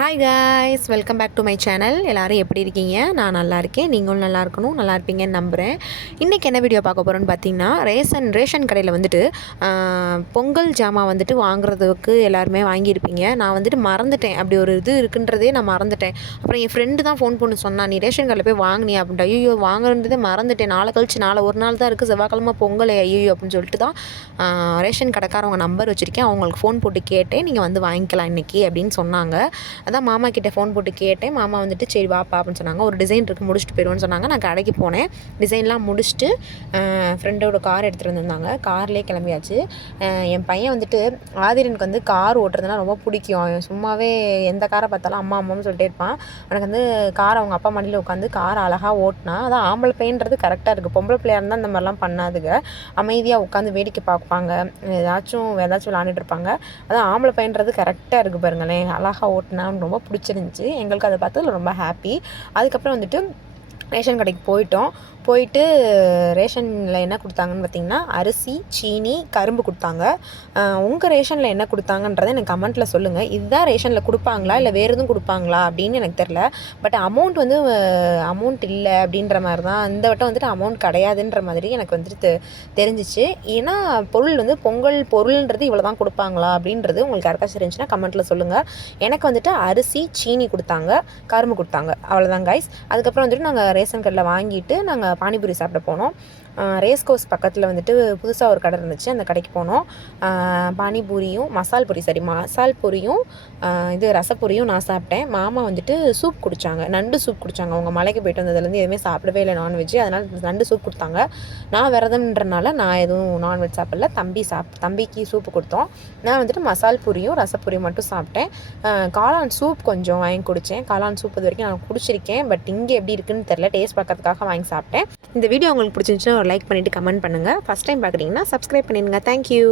Hi guys, welcome back to my channel. எல்லோரும் எப்படி இருக்கீங்க? நான் நல்லா இருக்கேன். நீங்களும் நல்லா இருக்கணும், நல்லா இருப்பீங்கன்னு நம்புகிறேன். இன்றைக்கி என்ன வீடியோ பார்க்க போகிறோன்னு பார்த்தீங்கன்னா, ரேஷன் கடையில் வந்துட்டு பொங்கல் ஜாமான் வந்துட்டு வாங்குறதுக்கு எல்லாருமே வாங்கியிருப்பீங்க. நான் வந்துட்டு மறந்துட்டேன், அப்படி ஒரு இது இருக்குன்றதே நான் மறந்துட்டேன். அப்புறம் என் ஃப்ரெண்டு தான் ஃபோன் பண்ணி சொன்னான், நீ ரேஷன் கடையில் போய் வாங்கினியா அப்படின்ட்டு. ஐயோ வாங்குறதே மறந்துட்டேன், நாளை கழிச்சு ஒரு நாள் தான் இருக்குது, செவ்வாய்க்கிழமை பொங்கல், ஐயோ அப்படின்னு சொல்லிட்டு தான் ரேஷன் கடைக்காரவங்க நம்பர் வச்சுருக்கேன், அவங்களுக்கு ஃபோன் போட்டு கேட்டேன், நீங்கள் வந்து வாங்கிக்கலாம் இன்றைக்கி அப்படின்னு சொன்னாங்க. அதான் மாமா கிட்டே ஃபோன் போட்டு கேட்டேன். மாமா வந்துட்டு சரி வாப்பா அப்படின்னு சொன்னாங்க. ஒரு டிசைன் இருக்குது, முடிச்சுட்டு போயிடுவோன்னு சொன்னாங்க. நான் கடைக்கு போனேன், டிசைன்லாம் முடிச்சுட்டு ஃப்ரெண்டோட கார் எடுத்துகிட்டு வந்திருந்தாங்க. கார்லேயே கிளம்பியாச்சு. என் பையன் வந்துட்டு ஆதிரனுக்கு வந்து கார் ஓட்டுறதுனா ரொம்ப பிடிக்கும். அவன் சும்மாவே எந்த காரை பார்த்தாலும் அம்மா அம்மான்னு சொல்லிட்டே இருப்பான். அவனுக்கு வந்து கார் அவங்க அப்பா மடியில் உட்காந்து கார் அழகாக ஓட்டினா. அதான் ஆம்பளை பையன்றது கரெக்டாக இருக்குது. பொம்பளை பிள்ளையாக இருந்தால் இந்த மாதிரிலாம் பண்ணாதுங்க. அமைதியாக உட்காந்து வேடிக்கை பார்ப்பாங்க, ஏதாச்சும் விளாண்டுட்டு இருப்பாங்க. அதான் ஆம்பளை பையன்றது கரெக்டாக இருக்குது பாருங்களேன். அழகாக ஓட்டினா ரொம்ப பிடிச்சிருந்துச்சி. எங்களுக்கு அதை பார்த்ததில் ரொம்ப ஹாப்பி. அதுக்கப்புறம் வந்துட்டு ரேஷன் கடைக்கு போயிட்டு ரேஷனில் என்ன கொடுத்தாங்கன்னு பார்த்திங்கன்னா, அரிசி, சீனி, கரும்பு கொடுத்தாங்க. உங்கள் ரேஷனில் என்ன கொடுத்தாங்கன்றதை எனக்கு கமெண்ட்டில் சொல்லுங்கள். இதுதான் ரேஷனில் கொடுப்பாங்களா இல்லை வேறு எதுவும் கொடுப்பாங்களா அப்படின்னு எனக்கு தெரில. பட் அமௌண்ட் இல்லை அப்படின்ற மாதிரி தான். இந்த வட்டம் வந்துட்டு அமௌண்ட் கிடையாதுன்ற மாதிரி எனக்கு வந்துட்டு தெரிஞ்சிச்சு. ஏன்னா பொருள் வந்து பொங்கல் பொருள்ன்றது இவ்வளோ தான் கொடுப்பாங்களா அப்படின்றது உங்களுக்கு யாருக்காச்சும் இருந்துச்சுன்னா கமெண்ட்டில் சொல்லுங்கள். எனக்கு வந்துட்டு அரிசி, சீனி கொடுத்தாங்க, கரும்பு கொடுத்தாங்க, அவ்வளோதான் கைஸ். அதுக்கப்புறம் வந்துட்டு நாங்கள் ரேஷன் கடையில் வாங்கிட்டு நாங்கள் பானிபூரி சாப்பிட போனோம். ரேஸ் கோர்ஸ் பக்கத்தில் வந்துட்டு புதுசாக ஒரு கடை இருந்துச்சு, அந்த கடைக்கு போனோம். பானிபூரியும் மசால் பொரியும் ரசப்பொரியும் நான் சாப்பிட்டேன். மாமா வந்துட்டு சூப் குடித்தாங்க, நண்டு சூப் குடித்தாங்க. அவங்க மலைக்கு போயிட்டு வந்ததுலேருந்து எதுவுமே சாப்பிடவே இல்லை நான்வெஜ், அதனால் நண்டு சூப் கொடுத்தாங்க. நான் விரதம்ன்றனால நான் எதுவும் நான்வெஜ் சாப்பிடல. தம்பிக்கு சூப்பு கொடுத்தோம். நான் வந்துட்டு மசால் பொரியும் ரசப்பொரியும் மட்டும் சாப்பிட்டேன். காளான் சூப் கொஞ்சம் வாங்கி குடித்தேன். காளான் சூப் இது வரைக்கும் நான் குடிச்சிருக்கேன், பட் இங்கே எப்படி இருக்குன்னு தெரில, டேஸ்ட் பார்க்கறதுக்காக வாங்கி சாப்பிட்டேன். இந்த வீடியோ உங்களுக்கு பிடிச்சிருந்துச்சுன்னா ஒரு லைக் பண்ணிவிட்டு கமெண்ட் பண்ணுங்கள். ஃபஸ்ட் டைம் பார்க்குறீங்கன்னா சப்ஸ்கிரைப் பண்ணிடுங்க. தேங்க்யூ.